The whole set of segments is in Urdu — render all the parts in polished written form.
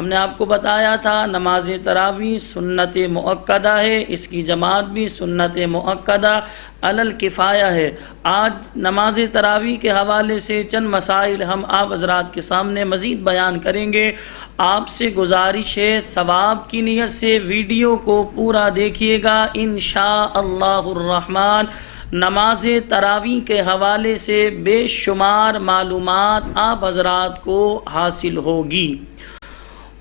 ہم نے آپ کو بتایا تھا نماز تراویح سنت مؤکدہ ہے، اس کی جماعت بھی سنت مؤکدہ علی الکفایہ ہے۔ آج نماز تراویح کے حوالے سے چند مسائل ہم آپ حضرات کے سامنے مزید بیان کریں گے۔ آپ سے گزارش ہے ثواب کی نیت سے ویڈیو کو پورا دیکھیے گا، انشاءاللہ الرحمن نماز تراویح کے حوالے سے بے شمار معلومات آپ حضرات کو حاصل ہوگی۔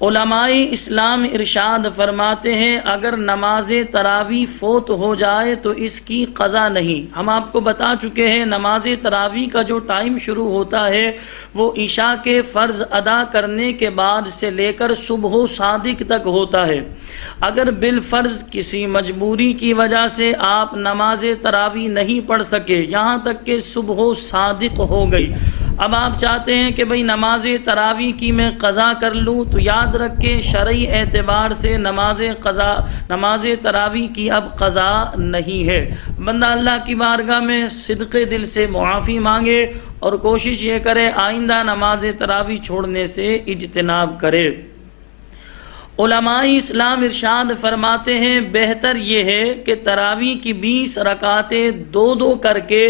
علماء اسلام ارشاد فرماتے ہیں اگر نماز تراویح فوت ہو جائے تو اس کی قضا نہیں۔ ہم آپ کو بتا چکے ہیں نماز تراویح کا جو ٹائم شروع ہوتا ہے وہ عشاء کے فرض ادا کرنے کے بعد سے لے کر صبح صادق تک ہوتا ہے۔ اگر بالفرض کسی مجبوری کی وجہ سے آپ نماز تراویح نہیں پڑھ سکے یہاں تک کہ صبح صادق ہو گئی، اب آپ چاہتے ہیں کہ بھئی نماز تراویح کی میں قضا کر لوں، تو یاد رکھیں شرعی اعتبار سے نماز تراویح کی اب قضا نہیں ہے۔ بندہ اللہ کی بارگاہ میں صدق دل سے معافی مانگے اور کوشش یہ کرے آئندہ نماز تراویح چھوڑنے سے اجتناب کرے۔ علماء اسلام ارشاد فرماتے ہیں بہتر یہ ہے کہ تراویح کی 20 رکعتیں دو کر کے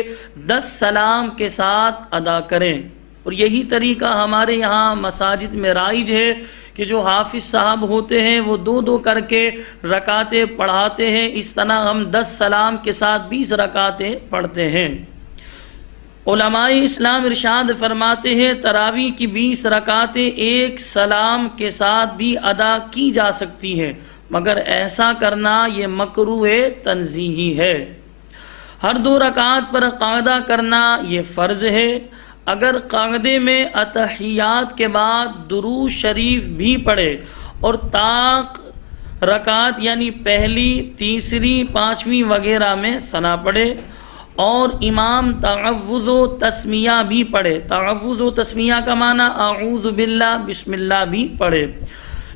10 سلام کے ساتھ ادا کریں، اور یہی طریقہ ہمارے یہاں مساجد میں رائج ہے کہ جو حافظ صاحب ہوتے ہیں وہ دو کر کے رکعتیں پڑھاتے ہیں، اس طرح ہم 10 سلام کے ساتھ 20 رکعتیں پڑھتے ہیں۔ علماء اسلام ارشاد فرماتے ہیں تراویح کی 20 رکعتیں ایک سلام کے ساتھ بھی ادا کی جا سکتی ہیں، مگر ایسا کرنا یہ مکروہ تنزیہی ہے۔ ہر 2 رکعت پر قاعدہ کرنا یہ فرض ہے۔ اگر قاعدے میں اتحیات کے بعد درود شریف بھی پڑھے اور طاق رکعت یعنی پہلی، تیسری، پانچویں وغیرہ میں ثنا پڑھے اور امام تعوذ و تسمیہ بھی پڑھے، تعوذ و تسمیہ کا معنی اعوذ باللہ بسم اللہ بھی پڑھے،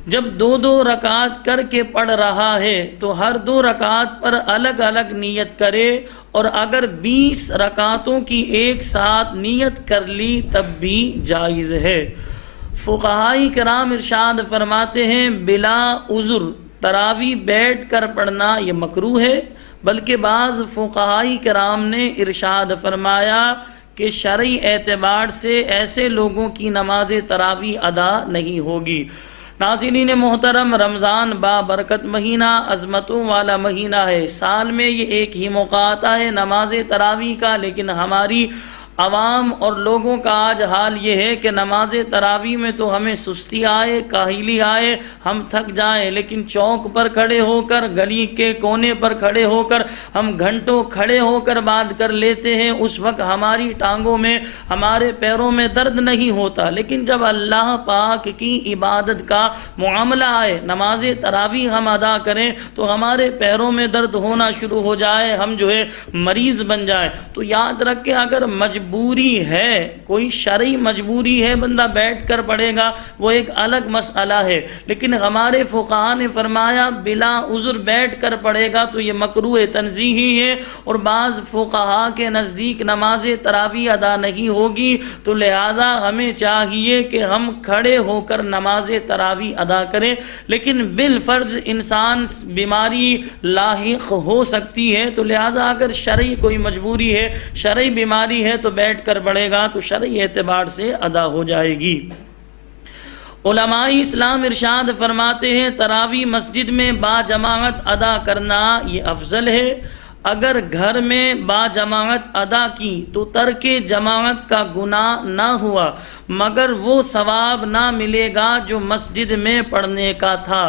جب 2 رکعت کر کے پڑھ رہا ہے تو ہر 2 رکعت پر الگ الگ نیت کرے، اور اگر 20 رکعتوں کی ایک ساتھ نیت کر لی تب بھی جائز ہے۔ فقہاء کرام ارشاد فرماتے ہیں بلا عذر تراویح بیٹھ کر پڑھنا یہ مکروہ ہے، بلکہ بعض فقہاء کرام نے ارشاد فرمایا کہ شرعی اعتبار سے ایسے لوگوں کی نماز تراویح ادا نہیں ہوگی۔ ناظرین محترم، رمضان بابرکت مہینہ، عظمتوں والا مہینہ ہے، سال میں یہ ایک ہی موقع آتا ہے نماز تراویح کا، لیکن ہماری عوام اور لوگوں کا آج حال یہ ہے کہ نماز تراویح میں تو ہمیں سستی آئے، کاہلی آئے، ہم تھک جائیں، لیکن چوک پر کھڑے ہو کر، گلی کے کونے پر کھڑے ہو کر ہم گھنٹوں کھڑے ہو کر بات کر لیتے ہیں، اس وقت ہماری ٹانگوں میں، ہمارے پیروں میں درد نہیں ہوتا، لیکن جب اللہ پاک کی عبادت کا معاملہ آئے، نماز تراویح ہم ادا کریں تو ہمارے پیروں میں درد ہونا شروع ہو جائے، ہم مریض بن جائیں۔ تو یاد رکھیں اگر مجبوری ہے، کوئی شرعی مجبوری ہے، بندہ بیٹھ کر پڑھے گا وہ ایک الگ مسئلہ ہے، لیکن ہمارے فقہاء نے فرمایا بلا عذر بیٹھ کر پڑھے گا تو یہ مکروہ تنزیہی ہے، اور بعض فقہاء کے نزدیک نماز تراویح ادا نہیں ہوگی، تو لہذا ہمیں چاہیے کہ ہم کھڑے ہو کر نماز تراویح ادا کریں، لیکن بالفرض انسان بیماری لاحق ہو سکتی ہے، تو لہذا اگر شرعی کوئی مجبوری ہے، شرعی بیماری ہے تو بیٹھ کر پڑھے گا تو شرعی اعتبار سے ادا ہو جائے گی۔ علماء اسلام ارشاد فرماتے ہیں تراویح مسجد میں با جماعت ادا کرنا یہ افضل ہے۔ اگر گھر میں با جماعت ادا کی تو ترک جماعت کا گناہ نہ ہوا، مگر وہ ثواب نہ ملے گا جو مسجد میں پڑھنے کا تھا۔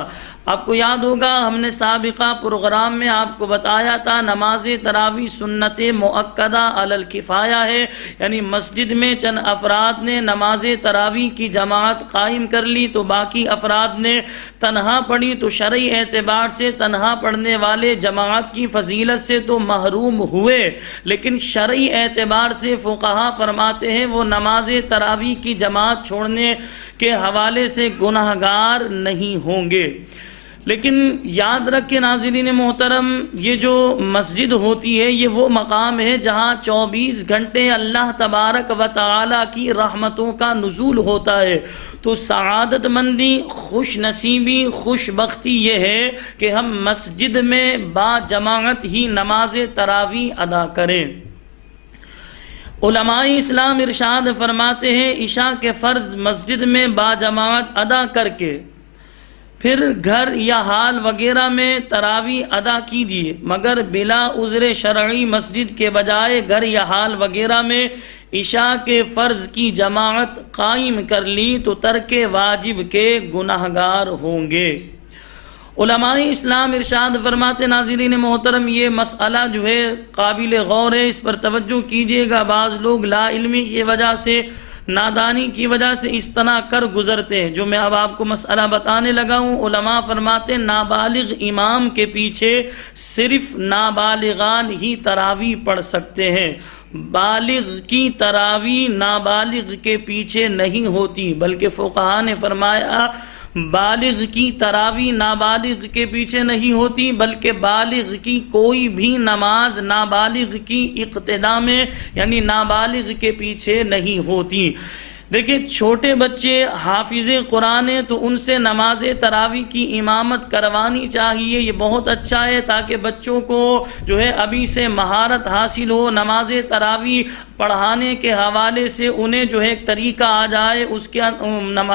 آپ کو یاد ہوگا ہم نے سابقہ پروگرام میں آپ کو بتایا تھا نماز تراویح سنت مؤکدہ علی الکفایہ ہے، یعنی مسجد میں چند افراد نے نماز تراویح کی جماعت قائم کر لی تو باقی افراد نے تنہا پڑھی، تو شرعی اعتبار سے تنہا پڑھنے والے جماعت کی فضیلت سے تو محروم ہوئے، لیکن شرعی اعتبار سے فقہا فرماتے ہیں وہ نماز تراویح کی جماعت چھوڑنے کے حوالے سے گناہگار نہیں ہوں گے۔ لیکن یاد رکھیں ناظرین محترم، یہ جو مسجد ہوتی ہے یہ وہ مقام ہے جہاں 24 گھنٹے اللہ تبارک و تعالی کی رحمتوں کا نزول ہوتا ہے، تو سعادت مندی، خوش نصیبی، خوش بختی یہ ہے کہ ہم مسجد میں با جماعت ہی نماز تراویح ادا کریں۔ علماء اسلام ارشاد فرماتے ہیں عشاء کے فرض مسجد میں با جماعت ادا کر کے پھر گھر یا ہال وغیرہ میں تراویح ادا کیجیے، مگر بلا عذر شرعی مسجد کے بجائے گھر یا ہال وغیرہ میں عشاء کے فرض کی جماعت قائم کر لی تو ترک واجب کے گناہگار ہوں گے۔ علماء اسلام ارشاد فرماتے ناظرین محترم، یہ مسئلہ جو ہے قابل غور ہے، اس پر توجہ کیجیے گا۔ بعض لوگ لا علمی کی وجہ سے، نادانی کی وجہ سے اس طرح کر گزرتے ہیں۔ جو میں اب آپ کو مسئلہ بتانے لگا ہوں، علماء فرماتے نابالغ امام کے پیچھے صرف نابالغان ہی تراویح پڑھ سکتے ہیں۔ بالغ کی تراویح نابالغ کے پیچھے نہیں ہوتی، بلکہ فقہاء نے فرمایا بالغ کی تراویح نابالغ کے پیچھے نہیں ہوتی، بلکہ بالغ کی کوئی بھی نماز نابالغ کی اقتدا میں یعنی نابالغ کے پیچھے نہیں ہوتی۔ دیکھیں چھوٹے بچے حافظ قرآن ہیں تو ان سے نماز تراویح کی امامت کروانی چاہیے، یہ بہت اچھا ہے تاکہ بچوں کو جو ہے ابھی سے مہارت حاصل ہو۔ نماز تراویح پڑھانے کے حوالے سے انہیں جو ہے ایک طریقہ آ جائے، اس کے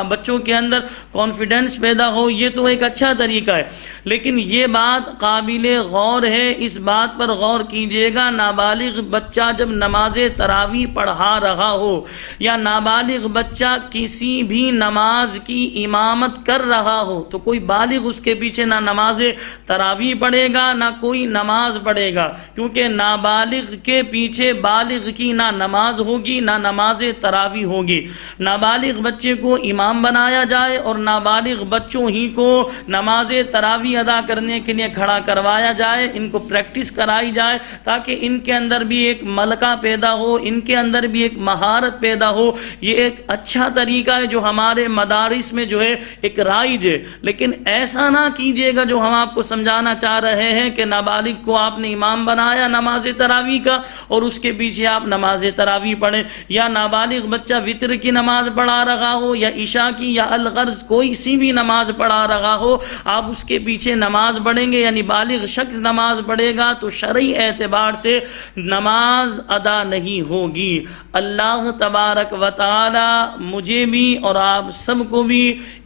بچوں کے اندر کانفیڈنس پیدا ہو، یہ تو ایک اچھا طریقہ ہے، لیکن یہ بات قابل غور ہے، اس بات پر غور کیجیے گا نابالغ بچہ جب نماز تراویح پڑھا رہا ہو یا نابالغ بچہ کسی بھی نماز کی امامت کر رہا ہو تو کوئی بالغ اس کے پیچھے نہ نماز تراویح پڑھے گا نہ کوئی نماز پڑھے گا، کیونکہ نابالغ کے پیچھے بالغ کی نہ نماز ہوگی نہ نماز تراویح ہوگی۔ نابالغ بچے کو امام بنایا جائے اور نابالغ بچوں ہی کو نماز تراویح ادا کرنے کے لیے کھڑا کروایا جائے، ان کو پریکٹس کرائی جائے تاکہ ان کے اندر بھی ایک ملکہ پیدا ہو، ان کے اندر بھی ایک مہارت پیدا ہو۔ یہ ایک اچھا طریقہ ہے جو ہمارے مدارس میں جو ہے ایک رائج ہے، لیکن ایسا نہ کیجیے گا جو ہم آپ کو سمجھانا چاہ رہے ہیں کہ نابالغ کو آپ نے امام بنایا نماز تراویح کا اور اس کے پیچھے آپ نماز تراویح پڑھیں، یا نابالغ بچہ وطر کی نماز پڑھا رہا ہو یا عشاء کی یا الغرض کوئی سی بھی نماز پڑھا رہا ہو، آپ اس کے پیچھے نماز پڑھیں گے یعنی بالغ شخص نماز پڑھے گا تو شرعی اعتبار سے نماز ادا نہیں ہوگی۔ اللہ تبارک و تعالی مجھے بھی اور آپ سب کو بھی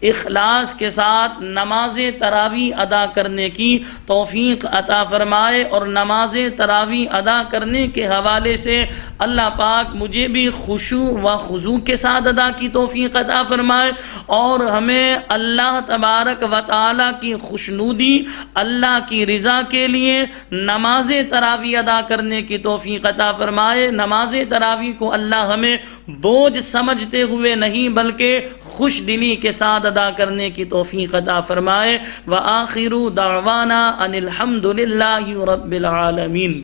اخلاص کے ساتھ نماز تراویح ادا کرنے کی توفیق عطا فرمائے، اور نماز تراویح ادا کرنے کے حوالے سے اللہ پاک مجھے بھی خشوع و خضوع کے ساتھ ادا کی توفیق عطا فرمائے، اور ہمیں اللہ تبارک و تعالی کی خوشنودی، اللہ کی رضا کے لیے نماز تراویح ادا کرنے کی توفیق عطا فرمائے۔ نماز تراویح کو اللہ ہمیں بوجھ سمجھتے ہوئے نہیں بلکہ خوش دلی کے ساتھ ادا کرنے کی توفیق عطا فرمائے۔ وآخر دعوانا ان الحمد للہ رب العالمین۔